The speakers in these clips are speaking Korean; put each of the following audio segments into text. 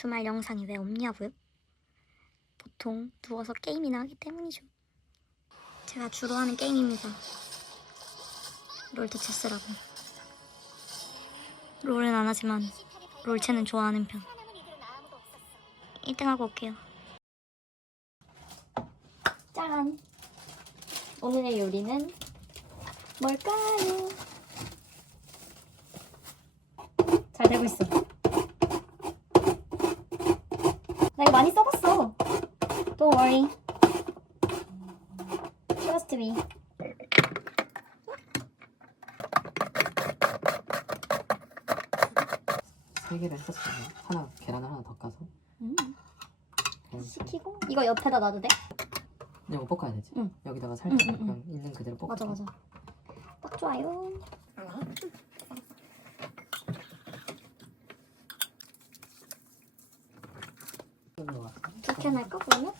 주말 영상이 왜 없냐고요? 보통 누워서 게임이나 하기 때문이죠. 제가 주로 하는 게임입니다. 롤드 체스라고. 롤은 안 하지만 롤체는 좋아하는 편. 1등하고 올게요. 짠! 오늘의 요리는 뭘까요? 잘 되고 있어. 나 이거 많이 써봤어. Don't worry. Trust me. 세 개를 했었어요. 하나 계란을 하나 더 까서. 음, 계란 시키고 이거 옆에다 놔도 돼? 그냥 볶아야 되지. 응. 여기다가 살짝 응, 응, 응. 그냥 있는 그대로 볶아. 맞아 맞아. 딱 좋아요. 두 캔 할까 그러면?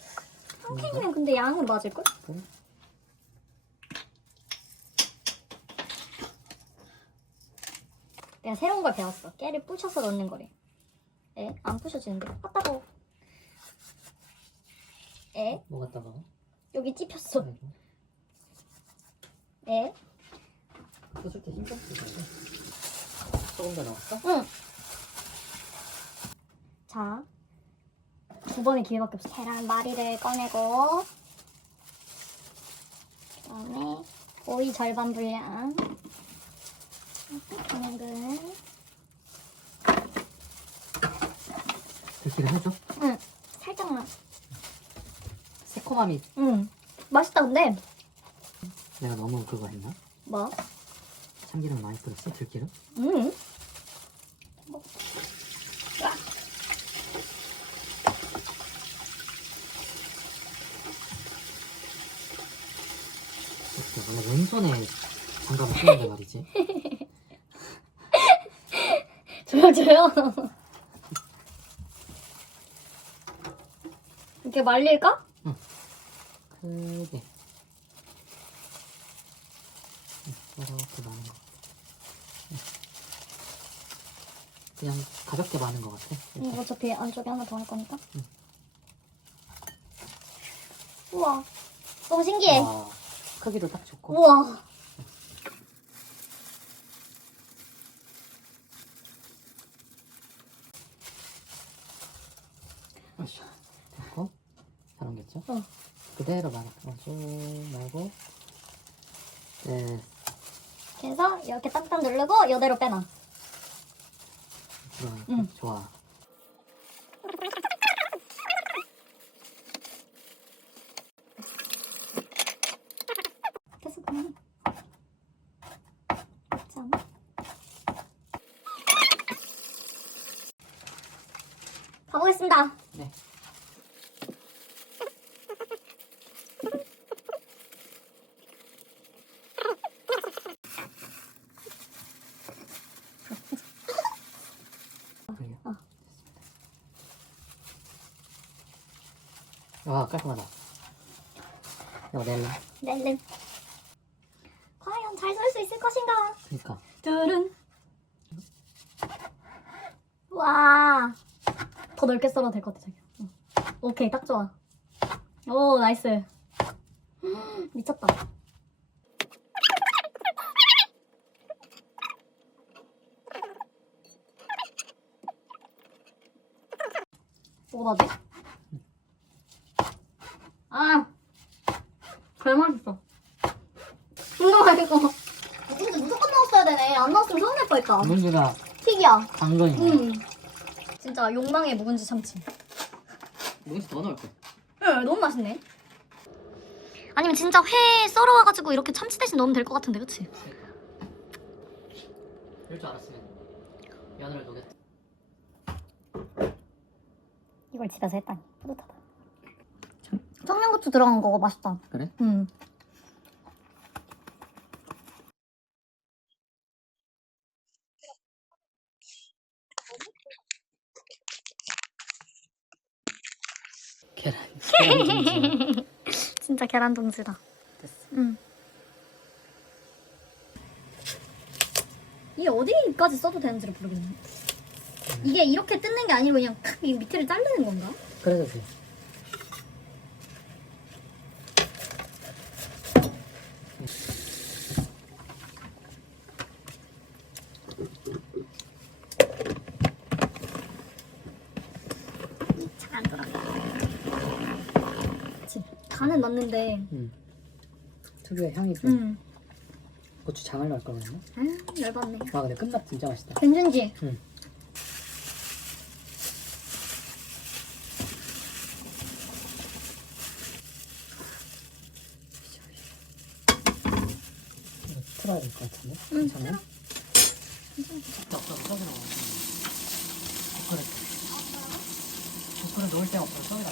한 캔이면 근데 양은 맞을걸? 그래? 내가 새로운 걸 배웠어. 깨를 부셔서 넣는 거래. 에? 안 부셔지는데? 아 따가워. 에? 뭐가 따가워? 여기 찝혔어. 아이고. 에? 부술 때 신경 쓰고. 조금 더 넣었어? 응. 자, 두 번의 기회밖에 없어. 계란 마리를 꺼내고, 그다음에 오이 절반 분량, 당근, 들기를 해줘. 응, 살짝만. 새콤함이 응, 맛있다 근데. 내가 너무 그거 했나? 뭐? 참기름 많이 뿌렸어? 들기름? 응. 뭐. 아, 원래 왼손에 장갑을 끼는데 말이지. 줘요 줘요. 이렇게 말릴까? 크게. 응, 이렇게 많은 거. 응. 그냥 가볍게 많은 것 같아. 응, 이렇게. 어차피 안쪽에 하나 더 할 거니까. 응. 우와, 너무 신기해. 와, 크기도 딱 좋고. 우와. 으쌰. 됐고. 잘 옮겼죠? 어. 그대로 말아. 어, 쭉 말고. 네, 그래서 이렇게 딱딱 누르고 이대로 빼놔. 좋아. 응. 좋아. 계속 그냥. 짠. 가보겠습니다. 네. 어. 와, 깔끔하다. 이거 낼래? 렐름. 과연 잘 썰 수 있을 것인가? 그니까. 둘은. 와. 더 넓게 썰어도 될 것 같아, 자기. 응. 오케이, 딱 좋아. 오, 나이스. 미쳤다. 뭐가 나지? 아, 개 맛있어. 이거 맛있어. 근데 무조건 넣었어야 되네. 안 넣었으면 서운할 뻔했다. 문주가 튀기야. 당근이네. 음. 진짜 욕망의 묵은지 참치. 묵은지 더 넣을 거야. 응, 너무 맛있네. 아니면 진짜 회 썰어 와가지고 이렇게 참치 대신 넣으면 될 것 같은데, 그치? 이럴 줄 알았으면 연어를 녹였다. 이걸 집에서 했다니. 뿌듯하다. 청양고추 들어간 거 맛있다. 그래? 응. 계란. 계란 좀 진짜 계란 동지다. 됐어. 응. 이게 어디까지 써도 되는지를 모르겠네. 이게 이렇게 뜯는 게 아니고 그냥 탁 이 밑에를 자르는 건가? 그래도 돼. 잘 안 들어가. 그치. 맞는데. 응. 특유의 향이 좀 음. 고추 장을 넣을 거거든요. 아, 열받네. 와 근데 끝맛 진짜 맛있다. 괜찮지? 응. 이거 틀어야 될 것 같은데? 응, 괜찮아요? 없어, 써서 국그릇. 국그릇 놓을 데 없어, 써이라.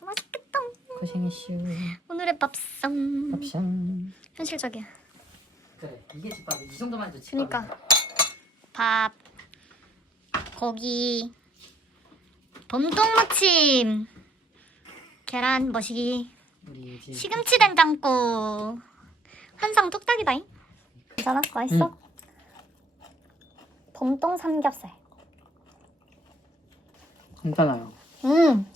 맛있겠다. 고생했슈. 오늘의 밥상. 밥상. 현실적이야. 그래, 이게 집밥이 이 정도만 해도 그니까. 집밥이야. 밥, 고기, 봄동무침, 계란 머시기, 우리 집 시금치 된장국. 한상 뚝딱이다잉. 괜찮아? 맛있어? 응. 봄동 삼겹살. 괜찮아요. 음,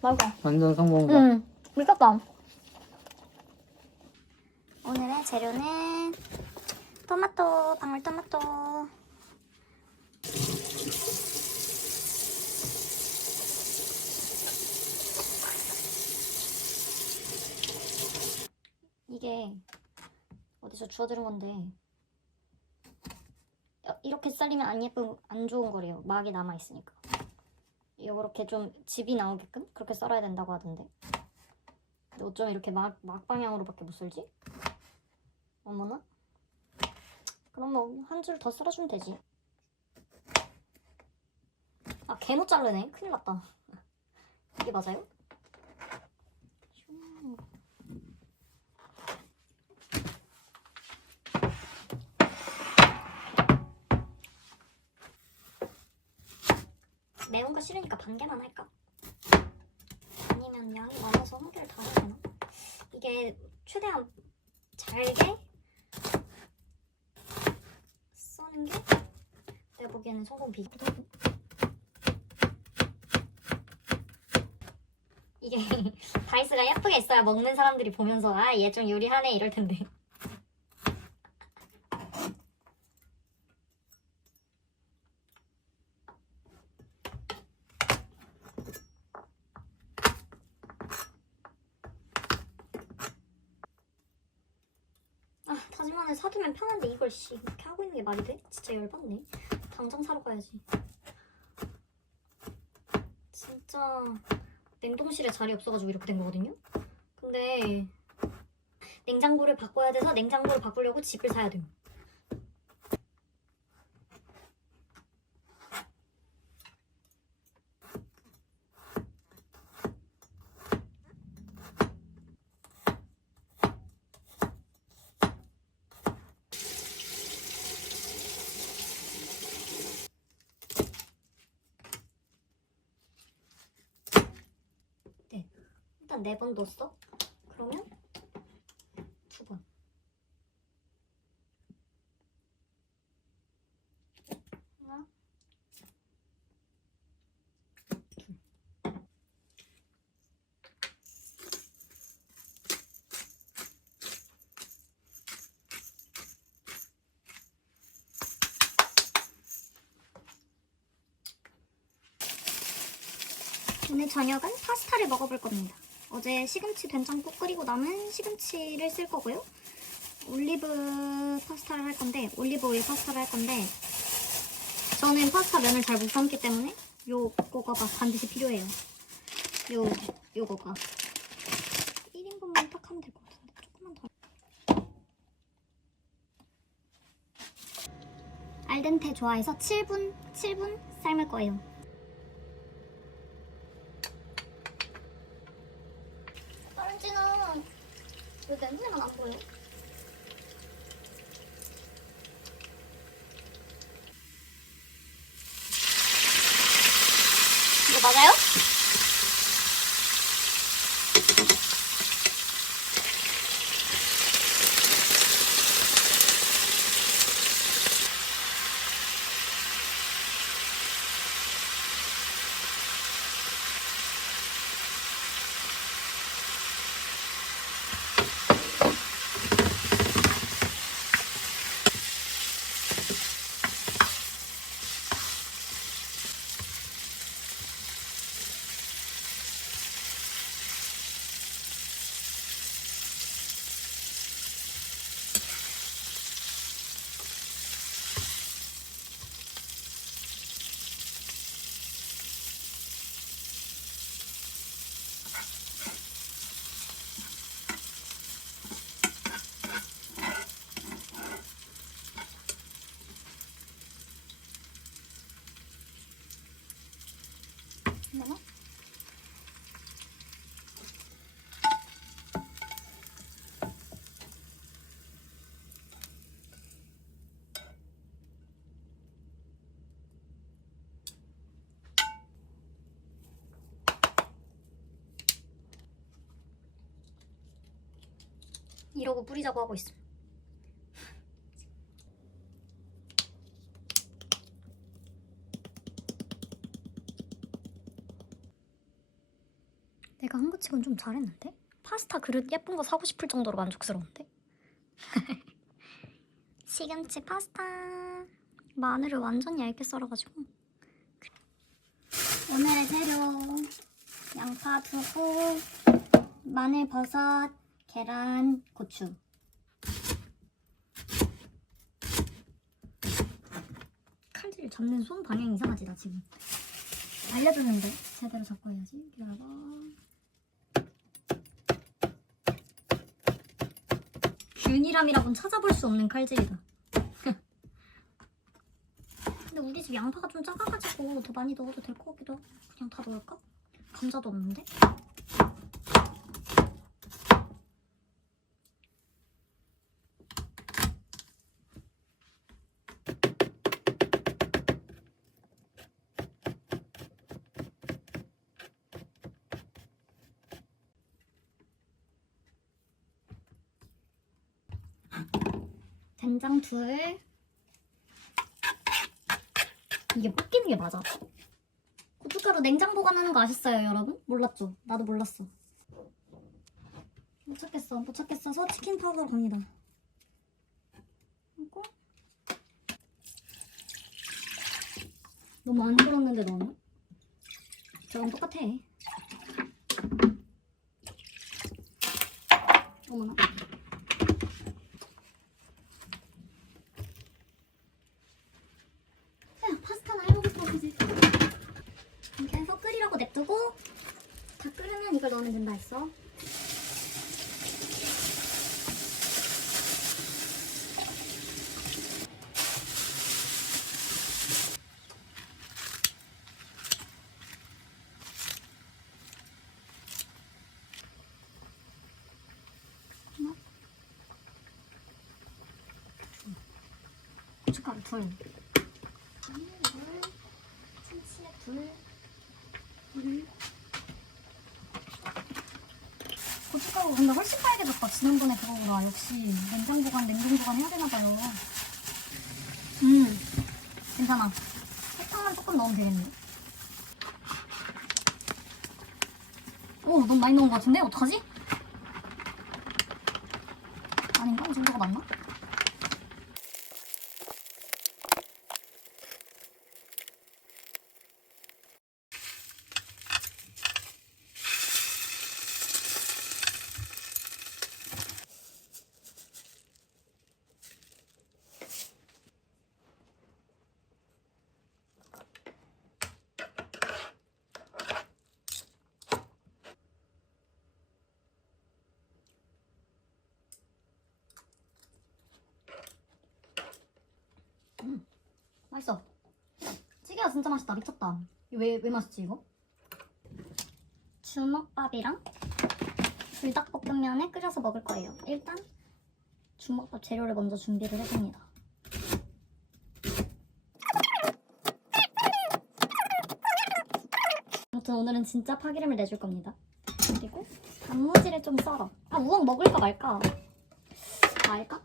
맛있어. 완전 성공과. 응, 미쳤다. 오늘의 재료는 토마토, 방울토마토. 이게 어디서 주워 들은 건데 어, 이렇게 썰리면 안 예쁜 안 좋은 거래요. 막이 남아 있으니까. 이렇게 좀 집이 나오게끔 그렇게 썰어야 된다고 하던데. 근데 어쩜 이렇게 막, 막 방향으로밖에 못 썰지? 어머나? 그럼 뭐 한 줄 더 썰어주면 되지. 아, 개 못 자르네. 큰일 났다. 이게 맞아요? 매운 거 싫으니까 반 개만 할까? 아니면 양이 많아서 한 개를 다 해야 되나? 이게 최대한 잘게 써는 게 내가 보기에는 성공 하고 이게 다이스가 예쁘게 있어야 먹는 사람들이 보면서 아 얘 좀 요리하네 이럴 텐데 아 다짐안을 편한데 이걸 씨 이렇게 하고 있는 게 말이 돼? 진짜 열받네. 당장 사러 가야지. 진짜 냉동실에 자리 없어가지고 이렇게 된 거거든요? 근데 냉장고를 바꿔야 돼서 냉장고를 바꾸려고 집을 사야 돼요 네 번 넣었어? 그러면 두 번. 하나 오늘 저녁은 파스타를 먹어볼 겁니다. 어제 시금치 된장국 끓이고 남은 시금치를 쓸 거고요. 올리브 파스타를 할 건데, 올리브 오일 파스타를 할 건데, 저는 파스타 면을 잘못 삶기 때문에 요거가 반드시 필요해요. 요, 요거가. 1인분만 딱 하면 될 것 같은데, 조금만 더. 알덴테 좋아해서 7분, 7분 삶을 거예요. 왜 냄새만 안 보여? 이거 맞아요? 이러고 뿌리자고 하고 있어. 내가 한거 치곤 좀 잘했는데? 파스타 그릇 예쁜 거 사고 싶을 정도로 만족스러운데? 시금치 파스타 마늘을 완전 얇게 썰어가지고 오늘의 재료 양파 두고 마늘 버섯 계란 고추 칼질 잡는 손 방향 이상하지 나 지금 알려줬는데 제대로 잡고 해야지 기다려봐 균일함이라고는 찾아볼 수 없는 칼질이다. 근데 우리 집 양파가 좀 작아가지고 더 많이 넣어도 될 것 같기도 하고 그냥 다 넣을까? 감자도 없는데? 둘. 이게 볶이는 게 맞아. 고춧가루 냉장 보관하는 거 아셨어요, 여러분? 몰랐죠? 나도 몰랐어. 못 찾겠어, 못 찾겠어서 치킨 파우더 갑니다. 그리고 너무 안 들었는데 너는? 저랑 똑같아. 어머나. 야, 파스타나 해먹었어, 그지? 이렇게 해서 끓이라고 냅두고 다 넣으면 된다 했어. 고춧가루 둘. 물, 참치에 불, 물. 고춧가루 근데 훨씬 빨개졌다. 지난번에 그거보다 역시 냉장 보관, 냉동 보관 해야 되나 봐요. 음, 괜찮아. 설탕만 조금 넣으면 되겠네. 오, 너무 많이 넣은 것 같은데? 어떡하지? 아닌가? 이 정도가 맞나? 맛있어. 찌개가 진짜 맛있다. 미쳤다. 왜, 왜 맛있지, 이거? 주먹밥이랑 불닭볶음면에 끓여서 먹을 거예요. 일단 주먹밥 재료를 먼저 준비를 해줍니다. 아무튼 오늘은 진짜 파기름을 내줄 겁니다. 그리고 단무지를 좀 썰어. 아 우엉 먹을까 말까? 말까?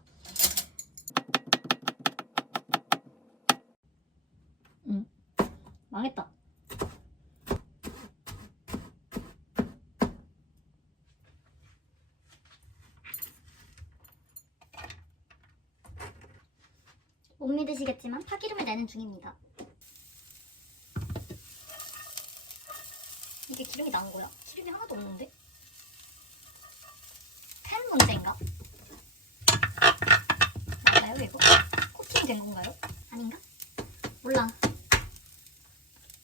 응. 망했다. 못 믿으시겠지만 파기름을 내는 중입니다. 이게 기름이 난 거야? 기름이 하나도 없는데? 팬 문제인가? 맞나요 이거? 코팅 된 건가요? 아닌가? 몰라.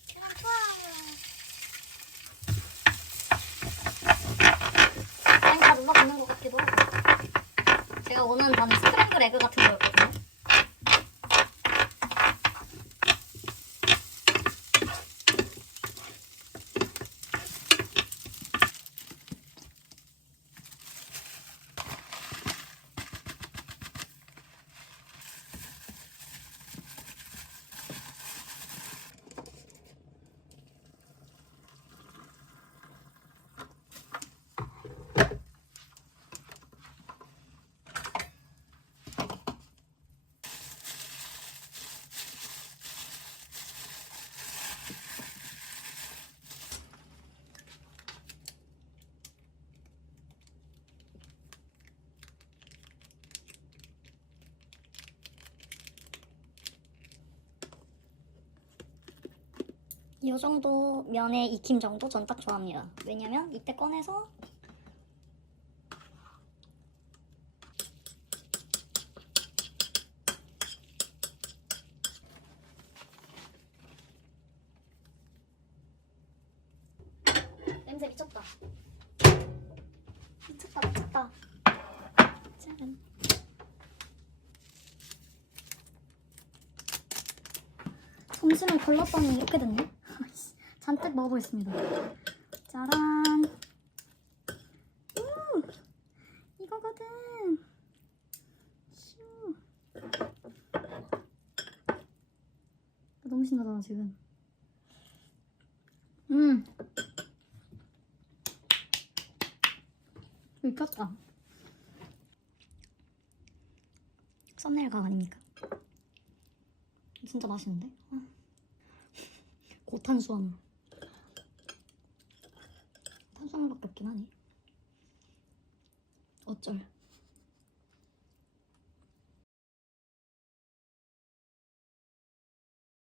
그냥 투하. 그냥 다 눌러붙는 것 같기도 하고. 제가 원하는 반은 스크램블 에그 같은 거였거든요. 이 정도 면의 익힘 정도 전 딱 좋아합니다. 왜냐면 이때 꺼내서 냄새 미쳤다. 미쳤다 미쳤다. 짜란. 점심을 걸렀더니 이렇게 됐네. 잔뜩 먹어보겠습니다. 짜란. 음, 이거거든. 휴. 너무 신나잖아 지금. 음. 미쳤다. 썸네일 각 아닙니까? 진짜 맛있는데? 아. 고탄수화물. 없긴 하네. 어쩔.